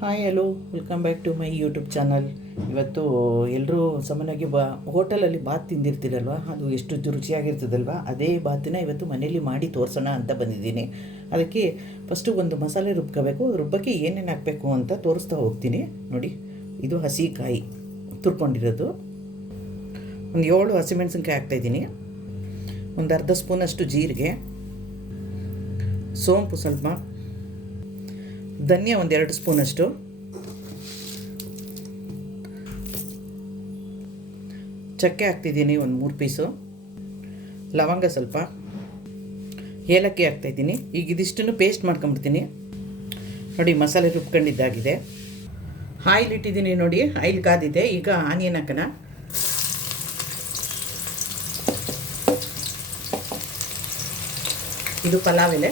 Hi hello welcome back to my YouTube channel. ಇವತ್ತು ಎಲ್ಲರೂ ಸಾಮಾನ್ಯವಾಗಿ ಹೋಟೆಲಲ್ಲಿ ಬಾತ್ ತಿಂದಿರ್ತೀರಲ್ವ, ಅದು ಎಷ್ಟು ರುಚಿಯಾಗಿರ್ತದಲ್ವ, ಅದೇ ಬಾತಿನ ಇವತ್ತು ಮನೇಲಿ ಮಾಡಿ ತೋರಿಸೋಣ ಅಂತ ಬಂದಿದ್ದೀನಿ. ಅದಕ್ಕೆ ಫಸ್ಟು ಒಂದು ಮಸಾಲೆ ರುಬ್ಕೋಬೇಕು. ರುಬ್ಬಕ್ಕೆ ಏನೇನು ಹಾಕಬೇಕು ಅಂತ ತೋರಿಸ್ತಾ ಹೋಗ್ತೀನಿ. ನೋಡಿ, ಇದು ಹಸಿಕಾಯಿ ತುರ್ಕೊಂಡಿರೋದು. ಒಂದು 7 ಹಸಿಮೆಣಸಿನ್ಕಾಯಿ ಹಾಕ್ತಾಯಿದ್ದೀನಿ. ಒಂದು ಅರ್ಧ ಸ್ಪೂನಷ್ಟು ಜೀರಿಗೆ, ಸೋಂಪು ಸ್ವಲ್ಪ, ಧನಿಯಾ ಒಂದು 2 ಸ್ಪೂನಷ್ಟು, ಚಕ್ಕೆ ಹಾಕ್ತಿದ್ದೀನಿ ಒಂದು 3 ಪೀಸು, ಲವಂಗ ಸ್ವಲ್ಪ, ಏಲಕ್ಕಿ ಹಾಕ್ತಾಯಿದ್ದೀನಿ. ಈಗ ಇದಿಷ್ಟನ್ನು ಪೇಸ್ಟ್ ಮಾಡ್ಕೊಂಬಿಡ್ತೀನಿ. ನೋಡಿ, ಮಸಾಲೆ ರುಬ್ಕೊಂಡಿದ್ದಾಗಿದೆ. ಆಯಿಲ್ ಇಟ್ಟಿದ್ದೀನಿ. ನೋಡಿ, ಆಯಿಲ್ ಕಾದಿದೆ. ಈಗ ಆನಿಯನ್ ಹಾಕೋಣ. ಇದು ಪಲಾವ್ ಎಲೆ.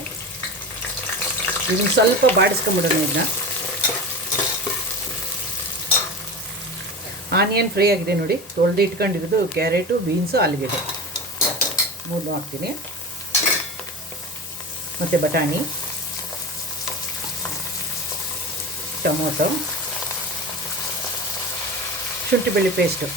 ಇದನ್ನು ಸ್ವಲ್ಪ ಬಾಡಿಸ್ಕೊಂಬಿಡೋಣ. ಇದನ್ನ ಆನಿಯನ್ ಫ್ರೈ ಆಗಿದೆ ನೋಡಿ, ತೊಳೆದು ಇಟ್ಕೊಂಡಿರೋದು ಕ್ಯಾರೆಟು, ಬೀನ್ಸು, ಆಲೂಗೆಡ್ಡೆ 3 ಹಾಕ್ತೀನಿ. ಮತ್ತು ಬಟಾಣಿ, ಟೊಮೊಟೊ, ಶುಂಠಿ ಬೆಳ್ಳುಳ್ಳಿ ಪೇಸ್ಟು,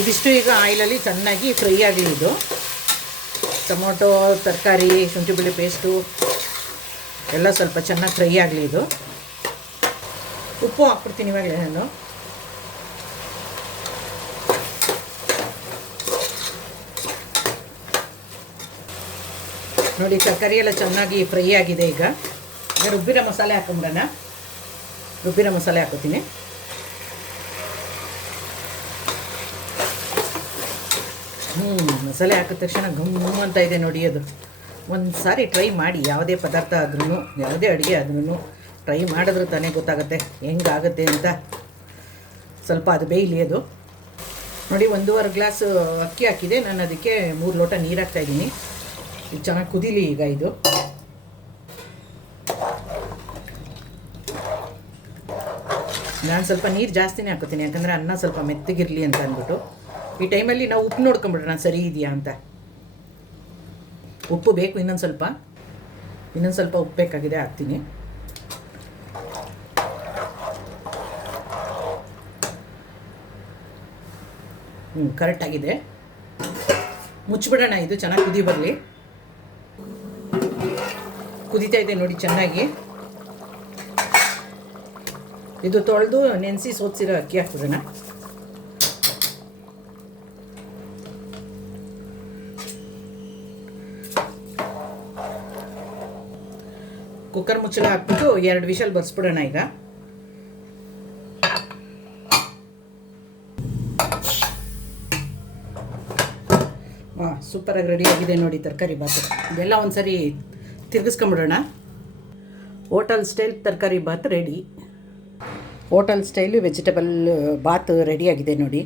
ಇದಿಷ್ಟು ಈಗ ಆಯಿಲಲ್ಲಿ ಚೆನ್ನಾಗಿ ಫ್ರೈ ಆಗಲಿ. ಇದು ಟೊಮೊಟೊ, ತರಕಾರಿ, ಶುಂಠಿ ಬೆಳ್ಳುಳ್ಳಿ ಪೇಸ್ಟು ಎಲ್ಲ ಸ್ವಲ್ಪ ಚೆನ್ನಾಗಿ ಫ್ರೈ ಆಗಲಿ. ಇದು ಉಪ್ಪು ಹಾಕ್ಬಿಡ್ತೀನಿ ಇವಾಗಲೇ ನಾನು. ನೋಡಿ, ತರಕಾರಿ ಎಲ್ಲ ಚೆನ್ನಾಗಿ ಫ್ರೈ ಆಗಿದೆ. ಈಗ ರುಬ್ಬಿರೋ ಮಸಾಲೆ ಹಾಕೊಂಬಿಡೋಣ. ರುಬ್ಬಿರೋ ಮಸಾಲೆ ಹಾಕೋತೀನಿ. ಮಸಾಲೆ ಹಾಕಿದ ತಕ್ಷಣ ಘಮ್ ಅಂತ ಇದೆ ನೋಡಿ. ಅದು ಒಂದು ಸಾರಿ ಟ್ರೈ ಮಾಡಿ. ಯಾವುದೇ ಪದಾರ್ಥ ಆದ್ರೂ, ಯಾವುದೇ ಅಡುಗೆ ಆದ್ರೂ ಟ್ರೈ ಮಾಡಿದ್ರೆ ತಾನೇ ಗೊತ್ತಾಗುತ್ತೆ ಹೆಂಗಾಗುತ್ತೆ ಅಂತ. ಸ್ವಲ್ಪ ಅದು ಬೇಯಲಿ. ಅದು ನೋಡಿ, 1.5 ಗ್ಲಾಸ್ ಅಕ್ಕಿ ಹಾಕಿದೆ ನಾನು. ಅದಕ್ಕೆ 3 ಲೋಟ ನೀರು ಹಾಕ್ತಾಯಿದ್ದೀನಿ. ಇದು ಚೆನ್ನಾಗಿ ಕುದೀಲಿ. ಈಗ ಇದು ನಾನು ಸ್ವಲ್ಪ ನೀರು ಜಾಸ್ತಿನೇ ಹಾಕೋತೀನಿ, ಯಾಕಂದರೆ ಅನ್ನ ಸ್ವಲ್ಪ ಮೆತ್ತಗಿರಲಿ ಅಂತ ಅಂದ್ಬಿಟ್ಟು. ಈ ಟೈಮಲ್ಲಿ ನಾವು ಉಪ್ಪು ನೋಡ್ಕೊಂಬಿಡೋಣ ಸರಿ ಇದೆಯಾ ಅಂತ. ಉಪ್ಪು ಬೇಕು, ಇನ್ನೊಂದು ಸ್ವಲ್ಪ ಉಪ್ಪು ಬೇಕಾಗಿದೆ, ಹಾಕ್ತೀನಿ. ಕರೆಕ್ಟಾಗಿದೆ. ಮುಚ್ಚಿಬಿಡೋಣ. ಇದು ಚೆನ್ನಾಗಿ ಕುದಿ ಬರಲಿ. ಕುದೀತಾ ಇದೆ ನೋಡಿ ಚೆನ್ನಾಗಿ. ಇದು ತೊಳೆದು ನೆನೆಸಿ ಸೋಸಿರೋ ಅಕ್ಕಿ ಹಾಕ್ಬಿಡೋಣ. ಕುಕ್ಕರ್ ಮುಚ್ಚಳ ಹಾಕ್ಬಿಟ್ಟು 2 ವಿಷಲ್ ಬರ್ಸ್ಬಿಡೋಣ. ಈಗ ಸೂಪರಾಗಿ ರೆಡಿಯಾಗಿದೆ ನೋಡಿ ತರಕಾರಿ ಬಾತು. ಇದೆಲ್ಲ ಒಂದು ಸರಿ ತಿರ್ಗಿಸ್ಕೊಂಬಿಡೋಣ. ಹೋಟೆಲ್ ಸ್ಟೈಲ್ ತರಕಾರಿ ಬಾತ್ ರೆಡಿ. ಹೋಟೆಲ್ ಸ್ಟೈಲು ವೆಜಿಟೇಬಲ್ ಬಾತ್ ರೆಡಿಯಾಗಿದೆ ನೋಡಿ.